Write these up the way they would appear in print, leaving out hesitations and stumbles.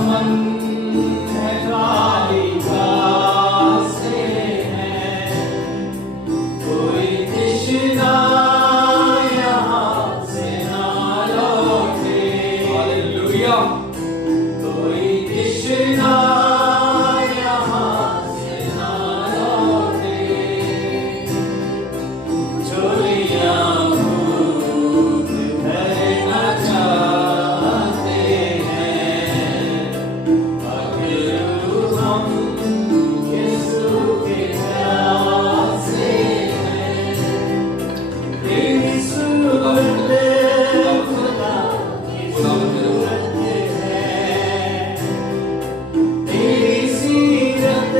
मन है कालिका से है, कोई तृष्णा यहाँ से ना लौटे। हालेलुया। कोई तृष्णा यहाँ से ना लौटे, झोलियाँ भूत भरना चाहते हैं, अगर हम यीशु के प्यासे हैं। तेरी सूरत खुदा की सूरत है, तेरी सीरत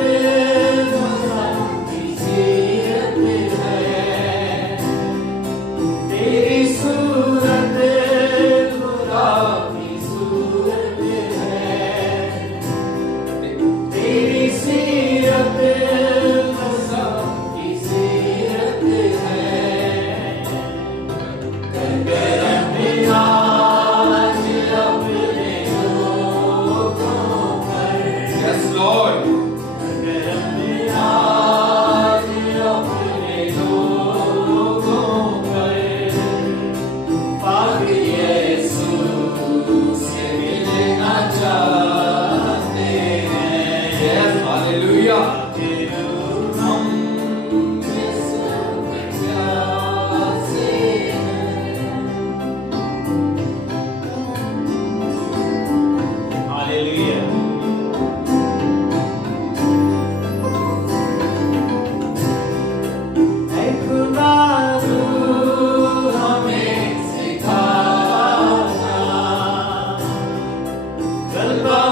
खुदा की सीरत है, तेरी सूरत खुदा की सूरत है, तेरी सीरत खुदा की सीरत है। करम आज अपने लोगों पर, Yes, Lord. करम आज अपने लोगों पर, पाक यीशु से मिलना चाहते हैं। Yes, hallelujah. हम यीशु के प्यासे हैं। हालेलुया। ऐ खुदा तू हमें सिखाना, गलबा